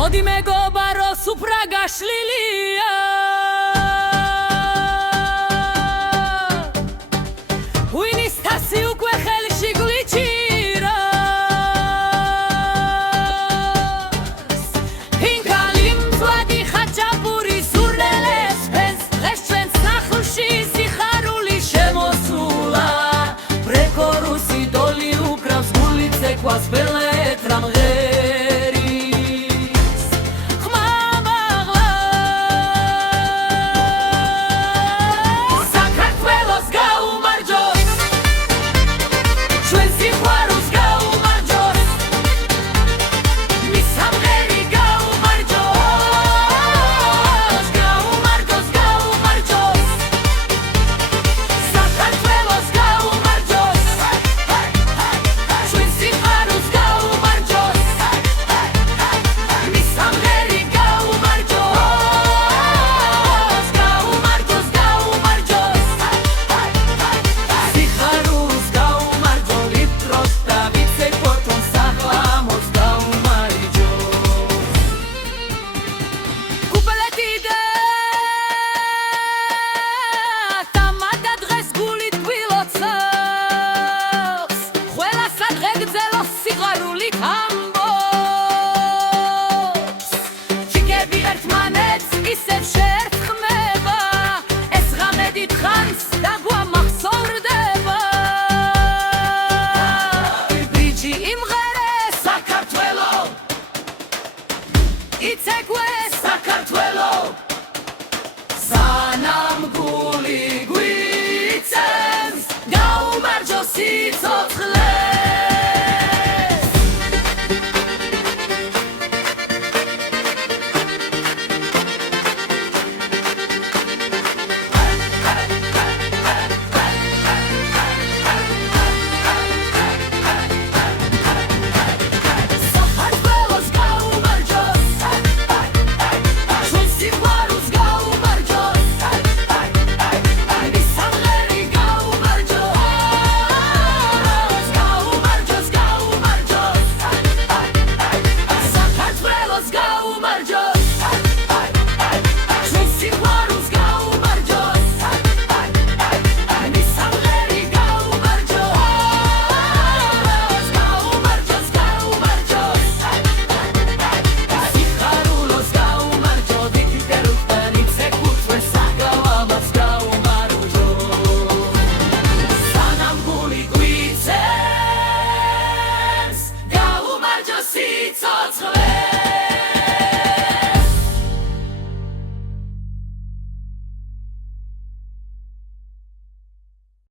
მოდი მეგობარო სუფრა გაშლილია ვინის თასი უკვე ხელში გლიჩირა ფინკალი მწვადი ხაჭაპური სურნელებს ფენს დღეს ჩვენს სახლში სიხარული შემოსულა ბრეკორუსი დოლი უკრავს გულით ზეკვას ბელეთ რამღერის ხმამაღლა საქართველოს გაუმარჯოს ჩვენ სიყვარულს გაუმარჯოს მის სამღერი გაუმარჯოს გაუმარჯოს გაუმარჯოს საქართველოს გაუმარჯოს ჩვენ სიყვარულს გაუმარჯოს მის სამღერი გაუმარჯოს გაუმარჯოს გაუმარჯოს სიხარულს გაუმარჯო ლიტროს და ვიცე ფოთონ საღლამოს გაუმარჯოს კუპლეტი და თამადა დღეს გული თბილოცავს ყველა სადღე გძელოს სიხარულით ამბობს ჩიკები ერთმანეთს ისევ შეერთხმება ეს ღამე დიდხანს დაგვამახსოვრდება ბიჭი იმღერეს საქართველო იცეკვეს